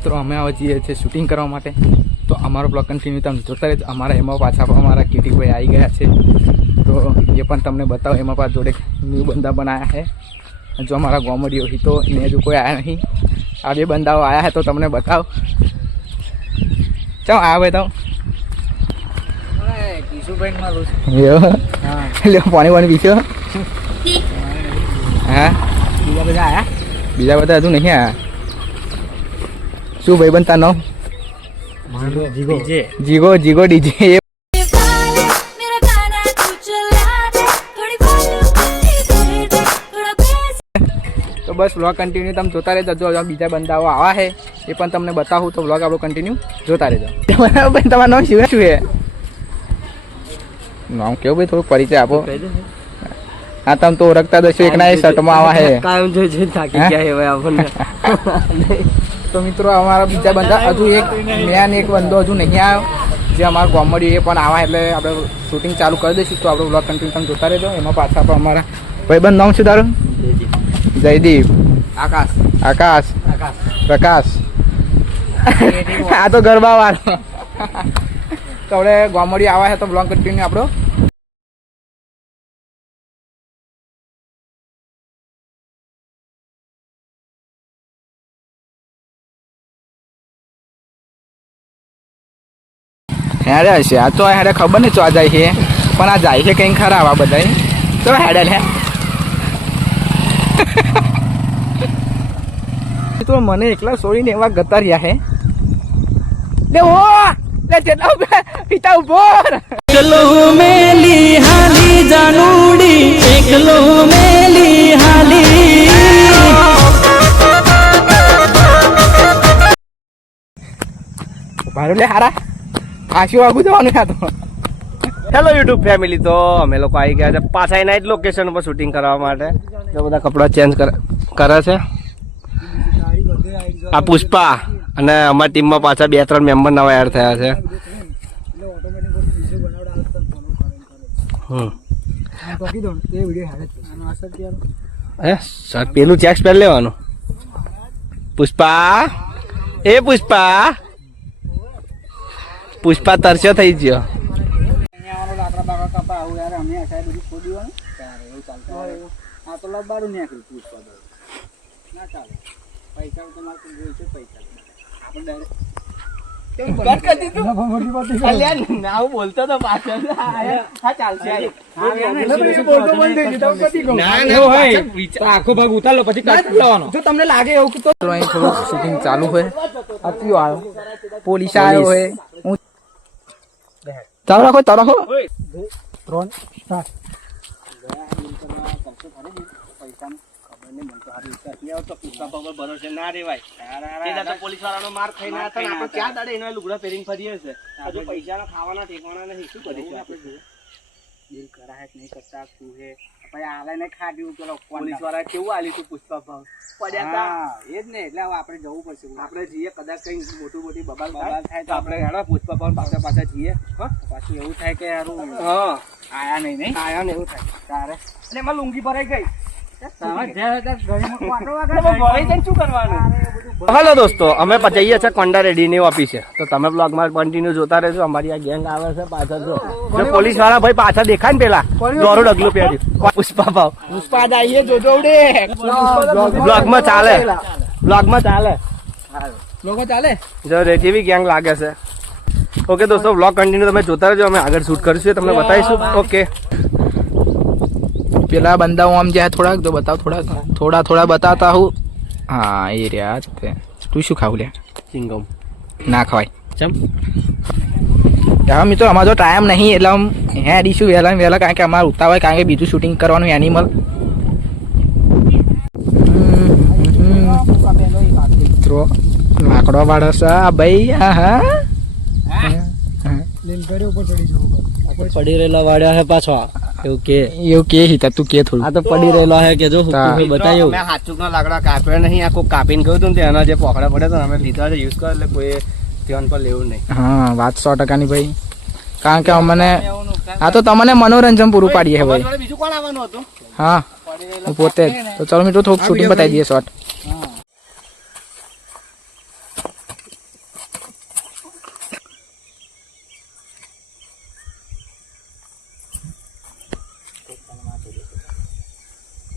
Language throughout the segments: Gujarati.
મિત્રો અમે આવા જઈએ છીએ શૂટિંગ કરવા માટે. તો અમારો બ્લોગ કન્ટિન્યુ તમે જોતા રહેજો. અમારા એમાં પાછા અમારા કીટીભાઈ આવી ગયા છે. તો એ પણ તમને બતાવો એમાં પાછા જોડે ન્યૂ બંદા આવ્યા છે. જો અમારા કોમેડીઓ હી તો એને હજુ કોઈ આવ્યા નહીં. આ બે બંદાઓ આવ્યા છે તો તમને બતાવો. ચાલો આવ્યા ભાઈ તો પાણી પાણી પીશો? હા. બીજા બધા આવ્યા બીજા બધા હજુ નહીં આવ્યા શું ભાઈ બનતા નો? જીગો જીગો ડીજે. તો બસ વ્લોગ કન્ટિન્યુ તમે જોતા રહેજો. જો બીજા બંદાઓ આવા છે એ પણ તમને બતાવું તો વ્લોગ આપણો કન્ટિન્યુ જોતા રહેજો. બરાબર તમારું નામ શું શું છે નામ કેવું ભાઈ? થોડુંક પરિચય આપો. હા તમે તો ઓળખતા દશો એકના શર્ટમાં આવા છે કાયમ જોઈ જોઈ થાકી ગયા છે ભાઈ આપણને. તો મિત્રો અમારા બીજા બંધા હજુ એક મેન એક બંધો હજુ નહીં આવ્યો જે અમારા કોમેડી એ પણ આવા એટલે આપણે શૂટિંગ ચાલુ કરી દઈશું. તો આપણે વ્લોગ કન્ટિન્યુ તમે જોતા રહેજો. એમાં પાછા પણ અમારા ભાઈબંધ નામ શું તારું? જયદીપ. આકાશ. આકાશ. આકાશ. પ્રકાશ. આ તો ગરબા વાળો. તો આપણે ગોમડી આવા છે તો બ્લોગ કન્ટિન્યુ આપણો હેડે છે. આ તો હેડે ખબર નહીં ચો જાય છે. પણ આ જાય છે કંઈક ખરા આવા બધા તો હેડે લે. તો મને એકલા છોડીને એવા ગતા રહ્યા હે લે ઓ! લે જેટલા પિતા ઊભો ચલો મેલી હાલી જાનુડી એકલો મેલી હાલી. ભારું લે હારા. આશી વાગુ જવાનું આ તો. હેલો યુટ્યુબ ફેમિલી તો અમે લોકો આવી ગયા છે પાછા એના જ લોકેશન પર શૂટિંગ કરવા માટે. તો બધા કપડાં ચેન્જ કરે છે. આ પુષ્પા અને અમારી ટીમમાં પાછા બે ત્રણ મેમ્બર નવા એડ થયા છે. પેલું ચેક્સ પહેરી લેવાનું. પુષ્પા? એ પુષ્પા? પુષ્પા તરસ્યો થઈ ગયો બોલતો તો પાછળ આખો ભાગ ઉતારો પછી લેવાનો જો તમને લાગે એવું તો શૂટિંગ ચાલુ હોય પોલીસ આવ્યો હોય હું ચાલો રાખો ચાલો રાખો પોલીસ વાળાનો માર ખાઈને હતા ને. આપણે ક્યાં દાડે એના લુગડા પહેરીને ફરીએ છે હજુ પૈસાના ખાવાના ઠેકાણા નહીં શું કરીશું આપણે પોલીસવાળા કેવું આલી તું પુષ્પા ભાવ? પડ્યા હતા આપણે જઈએ કદાચ કઈ મોટી મોટી બબાલ થાય. તો આપણે હેડો પુષ્પા ભાવ પાછા પાછા જઈએ. પાછું એવું થાય કે યારું હા. આયા નહીં નહીં? આયા ને એવું થાય. તારે? અને એમાં લુંગી ભરાઈ ગઈ. હેલો દોસ્તો અમે જઈએ છીએ કોંડા રેડીની ઓફિસે તો તમે બ્લોગમાં કન્ટિન્યુ જોતા રહેજો. અમારી આ ગેંગ આવે છે પાછળ જો. જો પોલીસવાળા ભાઈ પાછા દેખાય ને પેલા. દોરું ડગલું પહેર્યું. પુષ્પા ભાવ. પુષ્પા દાઈએ જોજો ઉડે. બ્લોગમાં ચાલે. બ્લોગમાં ચાલે. લોકો ચાલે? જો જેવી ગેંગ લાગે છે. ઓકે દોસ્તો બ્લોગ કન્ટિન્યુ તમે જોતા રહેજો. અમે આગળ શૂટ કરીશું તમને બતાવીશું. ઓકે પેલા બંદાઓ આમ જ્યાં થોડાક તો બતાવ થોડા થોડા થોડા બતાવતા હું. હા એ રહ્યા તે. તું શું ખાવું લે? ચિંગમ. ના ખવાય. ચમ? હા મિત્રો અમારો ટાઈમ નહીં એટલે આમ હે અડીશું વહેલા વહેલા કારણ કે અમારે ઉતાવળ કારણ કે બીજું શૂટિંગ કરવાનું એનિમલ મિત્રો લાકડો છે. આ ભાઈ હા. હા? પડી. રહેલા વાળ્યા હે પાછો. એવું કે. એવું કે હિતા તું કે થોડું. આ તો પડી રહેલા હે કે જો તા. બતાવ્યું મેં હાચુકના લાકડા કાપ્યા નહીં આખું કાપીને ગયું હતું ને એના જે પોખડા પડ્યા હતા અમે લીધા છે યુઝ કરે એટલે કોઈ ધ્યાન પર લેવું નહીં. હા વાત સો ટકાની ભાઈ. કારણ કે અમને આ તો તમને મનોરંજન પૂરું પાડીએ ભાઈ. બીજું કોણ આવવાનું હતું? હા હું પોતે. જ તો ચાલો મિત્રો થોડુંક શૂટિંગ બતાવી દઈએ શોર્ટ આવો તમારા બેનું હેડ. પુષ્પા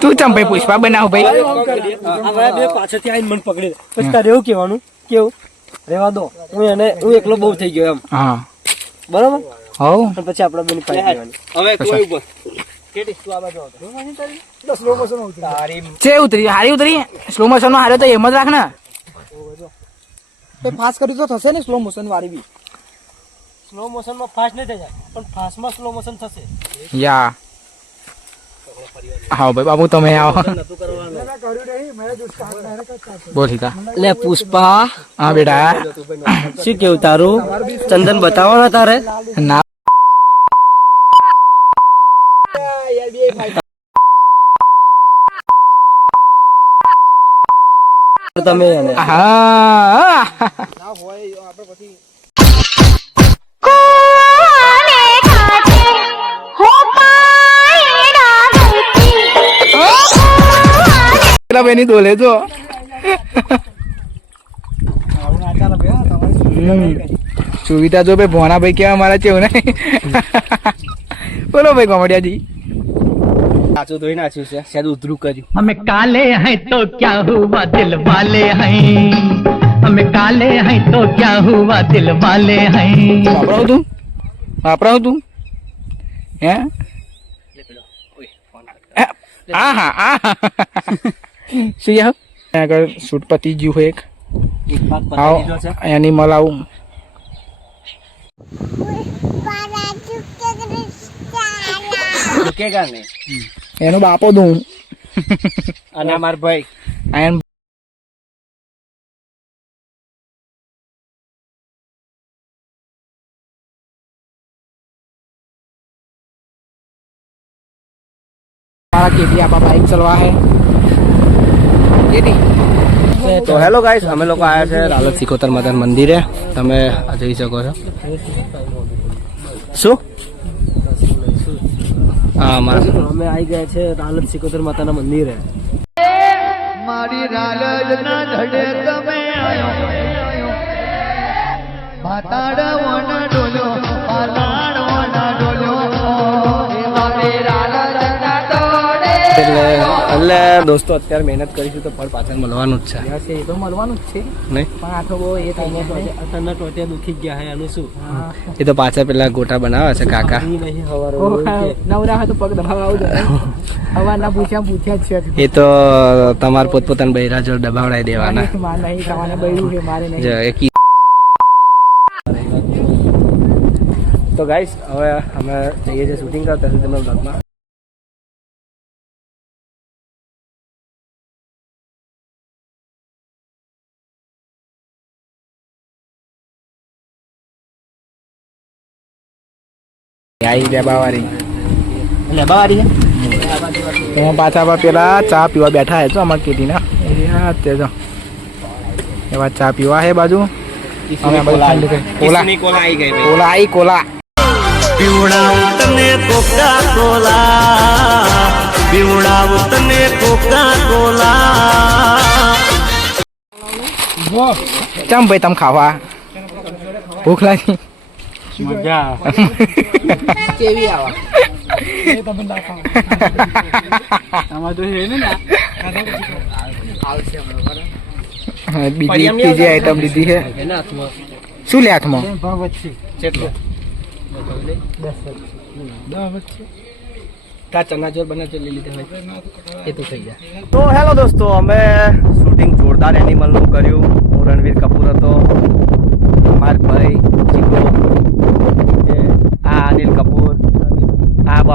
તું ચમ ભાઈ પુષ્પા બનાવ ભાઈ? બે પાછળથી આવીને મને પકડી. પછી તારે એવું કહેવાનું કેવું? રેવા દો. હું એને હું એકલો બહુ થઈ ગયો એમ. હા. બરાબર? હવ. પછી આપણે બેની પાઈ હવે કોઈ ઉપર. છે ઉતરી. હારી ઉતરી. સ્લો મોશનમાં હારે તો એમ જ રાખ ને. ફાસ્ટ કર્યું તો થશે ને સ્લો મોશન વાળી બી. સ્લો મોશનમાં ફાસ્ટ નહીં થઈ જાય પણ ફાસ્ટમાં સ્લો મોશન થશે. યા. હા ભાઈ બાબુ તમે આવો. બોલ સીતા લે પુષ્પા. હા બેટા. શું કેવું તારું? ચંદન બતાવો ને તારે. ના. તમે હા. કોને રૂપિયાની ડોલે જો. સુવિધા જો ભાઈ ભોણાભાઈ કેવા મારા છે બોલો ભાઈ કોમડિયાજી. નાચું તો નાચું છે શાયદ ઉધરું કર્યું. અમે કાલે હૈ તો ક્યાં હુઆ દિલ વાલે હૈ? અમે કાલે હૈ તો ક્યા હુઆ દિલ વાલે હૈ? વાપરાવ તું? વાપરાવ તું? હે? આહા આહા. શું યાર? આગળ શૂટ પતી ગયું હોય એક. આવો એનિમલ આવું. એનો બાપો દઉં અને અમાર ભાઈ. આયન મારા કેટી આપા બાઈક ચલવા હે. તો હેલો ગાઈસ અમે લોકો આવ્યા છે રાલત સિકોતર માતા મંદિરે. તમે આ જોઈ શકો છો. શું? હા મારા અમે આવી ગયા છે લાલત સિકોતર માતાના મંદિરે. મારી રાલજ ના ધડે તમે આયો. ભાતાડ એટલે દોસ્તો અત્યારે મહેનત કરીશું તો ફળ પાછળ મળવાનું જ છે. એ તો મળવાનું જ છે. નહીં? પણ આ તો બહુ એ ગયા છે દુખી ગયા હે એનું શું? એ તો પાછા પેલા ગોટા બનાવે છે કાકા. નવરા હોય તો પગ દબાવવા આવું જોઈએ હવારના પૂછ્યા પૂછ્યા જ છે. એ તો તમાર પોતપોતાના બૈરા જોડે દબાવડાઈ દેવાના. નહીં તમારે બૈરું છે મારે નહીં. જો તો ગાઈસ હવે અમે જઈએ છીએ શૂટિંગ કરતા સુધી તમે બ્લોગમાં આઈ લેબાવાળી બાવારી. હું પાછા પેલા ચા પીવા બેઠા હે છો અમારા કેટીના. તે જો. એવા ચા પીવા હે બાજુ. અમે. Cola cola. આવી કોલા આઈ કોલા. પીવડાવું તને કોકા કોલા. પીવડાવું તને કોકા કોલા. ચમ ભાઈ તમ ખાવા? ભૂખ લાગી. કેવી આવા હા, બીજી ત્રીજી આઈટમ લીધી છે શું લે હાથમાં તો તો હેલો દોસ્તો અમે શૂટિંગ જોરદાર એનિમલનું કર્યું હું રણવીર કપૂર હતો અમાર ભાઈ ચીકો એ આ અનિલ કપૂર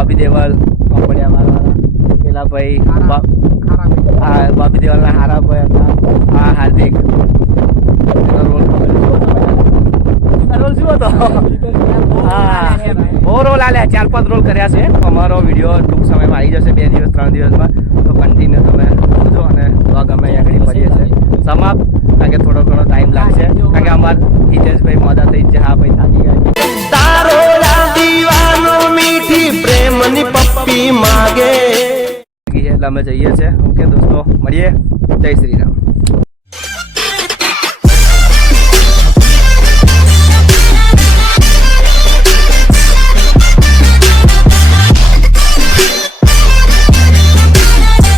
બોબી દેવલ કપડિયા મારવાના પેલા ભાઈ હા બાપી દેવલના હારા ભાઈ હતા. હા હાર્દિક. રોલ રોલ શું હતો? હા. બહુ રોલ આલ્યા. ચાર પાંચ રોલ કર્યા છે. અમારો વીડિયો ટૂંક સમયમાં આવી જશે બે દિવસ ત્રણ દિવસમાં. તો કન્ટિન્યુ તમે જોજો અને બ્લોગ અમે સમાપ્ત. કારણ કે થોડો ઘણો ટાઈમ લાગશે. કારણ કે અમાર હિતેશભાઈ મોડા થઈ છે. હા ભાઈ થાકી ગયા તારો અમે જઈએ છીએ. ઓકે દોસ્તો મળીએ. જય શ્રી રામ.